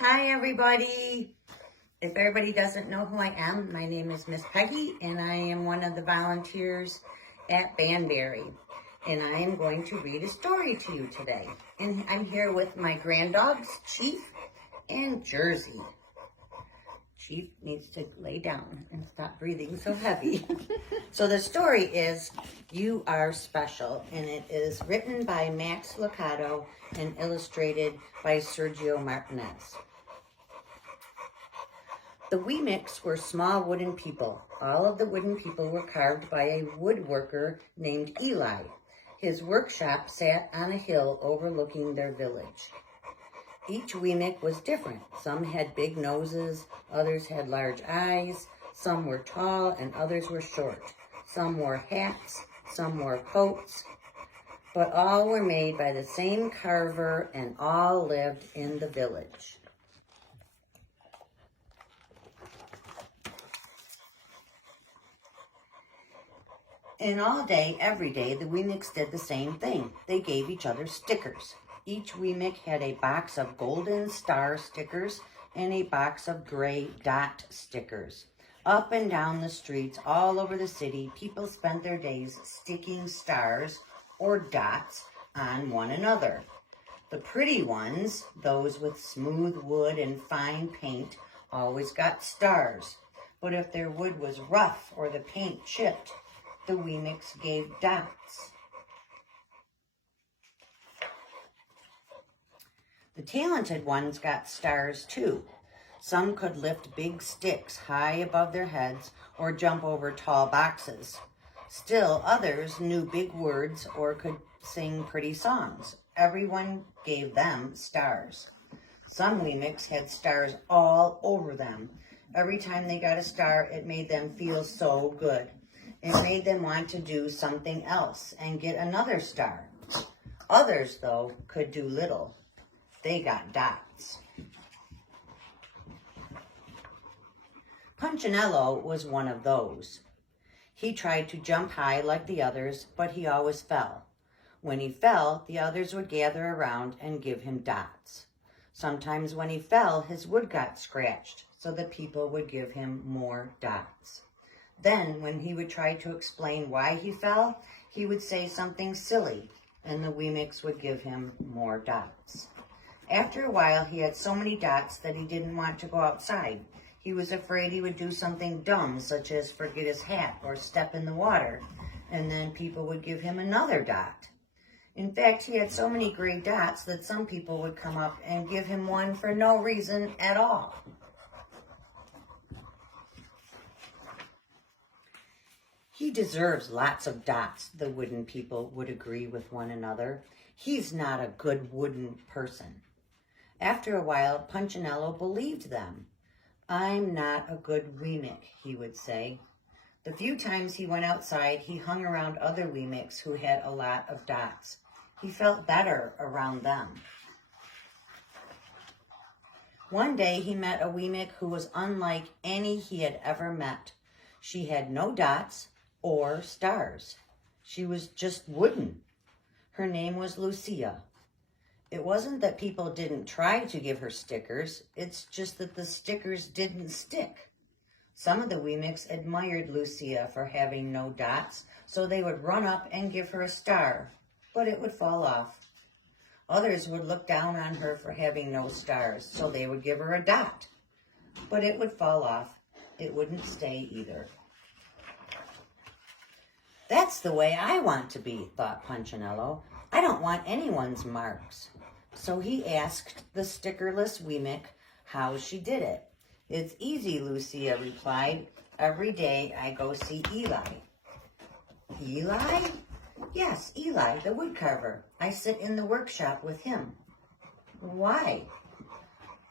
Hi, everybody. If everybody doesn't know who I am, my name is Miss Peggy, and I am one of the volunteers at Banbury. And I am going to read a story to you today. And I'm here with my granddogs, Chief and Jersey. Chief needs to lay down and stop breathing so heavy. So the story is You Are Special, and it is written by Max Lucado and illustrated by Sergio Martinez. The Weemics were small wooden people. All of the wooden people were carved by a woodworker named Eli. His workshop sat on a hill overlooking their village. Each Weemic was different. Some had big noses, others had large eyes, some were tall and others were short. Some wore hats, some wore coats, but all were made by the same carver and all lived in the village. And all day, every day, the Weemics did the same thing. They gave each other stickers. Each Weemic had a box of golden star stickers and a box of gray dot stickers. Up and down the streets, all over the city, people spent their days sticking stars or dots on one another. The pretty ones, those with smooth wood and fine paint, always got stars. But if their wood was rough or the paint chipped, the Weemics gave dots. The talented ones got stars too. Some could lift big sticks high above their heads or jump over tall boxes. Still others knew big words or could sing pretty songs. Everyone gave them stars. Some Weemics had stars all over them. Every time they got a star, it made them feel so good. It made them want to do something else and get another star. Others, though, could do little. They got dots. Punchinello was one of those. He tried to jump high like the others, but he always fell. When he fell, the others would gather around and give him dots. Sometimes when he fell, his wood got scratched, so the people would give him more dots. Then, when he would try to explain why he fell, he would say something silly, and the Weemics would give him more dots. After a while, he had so many dots that he didn't want to go outside. He was afraid he would do something dumb, such as forget his hat or step in the water, and then people would give him another dot. In fact, he had so many gray dots that some people would come up and give him one for no reason at all. He deserves lots of dots, the wooden people would agree with one another. He's not a good wooden person. After a while, Punchinello believed them. I'm not a good Weemic, he would say. The few times he went outside, he hung around other Weemics who had a lot of dots. He felt better around them. One day he met a Weemic who was unlike any he had ever met. She had no dots or stars. She was just wooden. Her name was Lucia. It wasn't that people didn't try to give her stickers, it's just that the stickers didn't stick. Some of the Weemics admired Lucia for having no dots, so they would run up and give her a star, but it would fall off. Others would look down on her for having no stars, so they would give her a dot, but it would fall off. It wouldn't stay either. That's the way I want to be, thought Punchinello. I don't want anyone's marks. So he asked the stickerless Weemic how she did it. It's easy, Lucia replied. Every day I go see Eli. Eli? Yes, Eli, the woodcarver. I sit in the workshop with him. Why?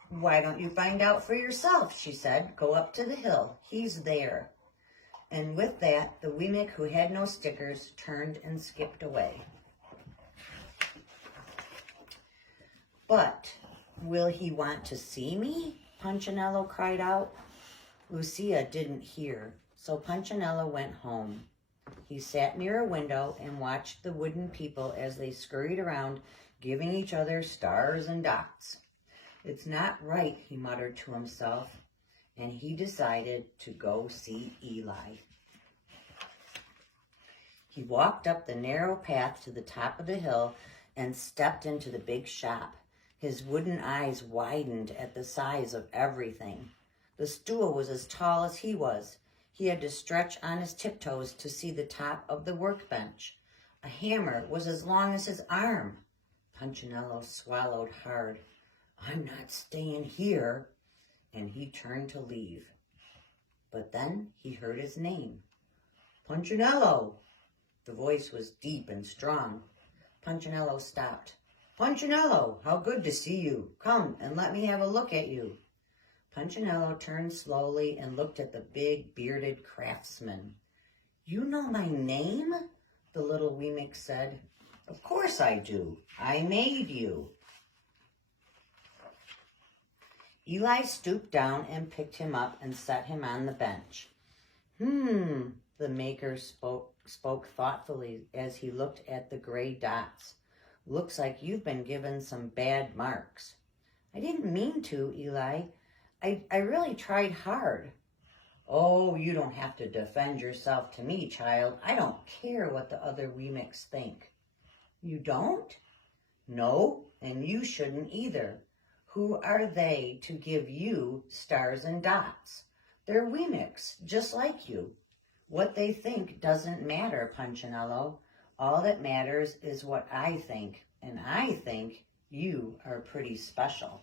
Why don't you find out for yourself, she said. Go up to the hill. He's there. And with that, the Weemic who had no stickers turned and skipped away. But will he want to see me? Punchinello cried out. Lucia didn't hear, so Punchinello went home. He sat near a window and watched the wooden people as they scurried around, giving each other stars and dots. It's not right, he muttered to himself, and he decided to go see Eli. He walked up the narrow path to the top of the hill and stepped into the big shop. His wooden eyes widened at the size of everything. The stool was as tall as he was. He had to stretch on his tiptoes to see the top of the workbench. A hammer was as long as his arm. Punchinello swallowed hard. I'm not staying here. And he turned to leave. But then he heard his name. Punchinello! The voice was deep and strong. Punchinello stopped. Punchinello, how good to see you. Come and let me have a look at you. Punchinello turned slowly and looked at the big bearded craftsman. You know my name? The little Weemix said. Of course I do. I made you. Eli stooped down and picked him up and set him on the bench. The maker spoke thoughtfully as he looked at the gray dots. Looks like you've been given some bad marks. I didn't mean to, Eli. I really tried hard. Oh, you don't have to defend yourself to me, child. I don't care what the other Weemix think. You don't? No, and you shouldn't either. Who are they to give you stars and dots? They're Weemix, just like you. What they think doesn't matter, Punchinello. All that matters is what I think, and I think you are pretty special.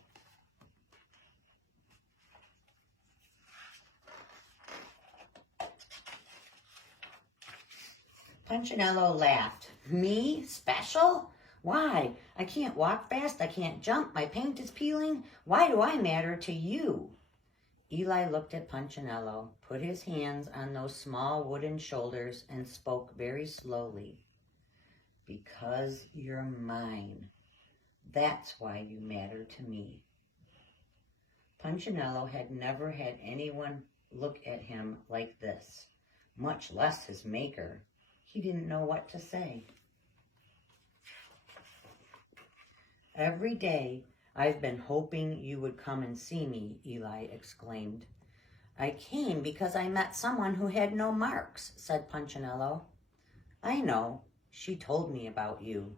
Punchinello laughed. Me? Special? Why? I can't walk fast. I can't jump. My paint is peeling. Why do I matter to you? Eli looked at Punchinello, put his hands on those small wooden shoulders, and spoke very slowly. Because you're mine. That's why you matter to me. Punchinello had never had anyone look at him like this, much less his maker. He didn't know what to say. Every day, I've been hoping you would come and see me, Eli exclaimed. I came because I met someone who had no marks, said Punchinello. I know. She told me about you.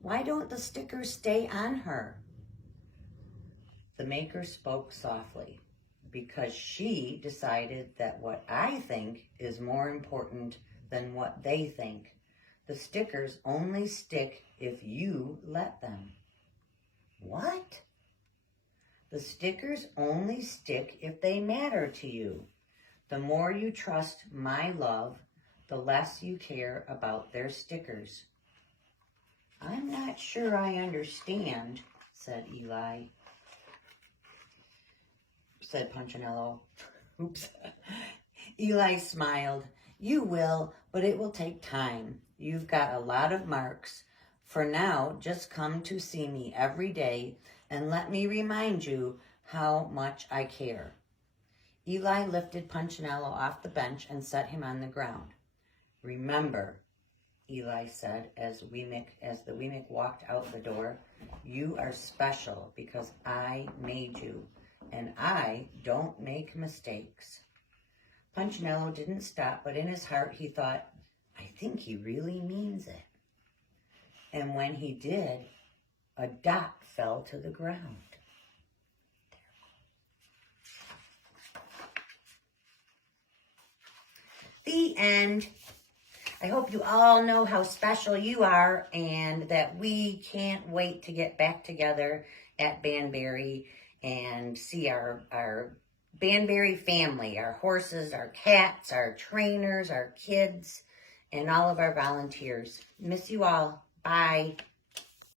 Why don't the stickers stay on her? The maker spoke softly. Because she decided that what I think is more important than what they think. The stickers only stick if you let them. What? The stickers only stick if they matter to you. The more you trust my love, the less you care about their stickers. I'm not sure I understand, said Punchinello. Oops. Eli smiled. You will, but it will take time. You've got a lot of marks. For now, just come to see me every day and let me remind you how much I care. Eli lifted Punchinello off the bench and set him on the ground. Remember, Eli said as the Weemix walked out the door, you are special because I made you, and I don't make mistakes. Punchinello didn't stop, but in his heart he thought, I think he really means it. And when he did, a dot fell to the ground. The end. I hope you all know how special you are and that we can't wait to get back together at Banbury and see our Banbury family, our horses, our cats, our trainers, our kids, and all of our volunteers. Miss you all. Bye.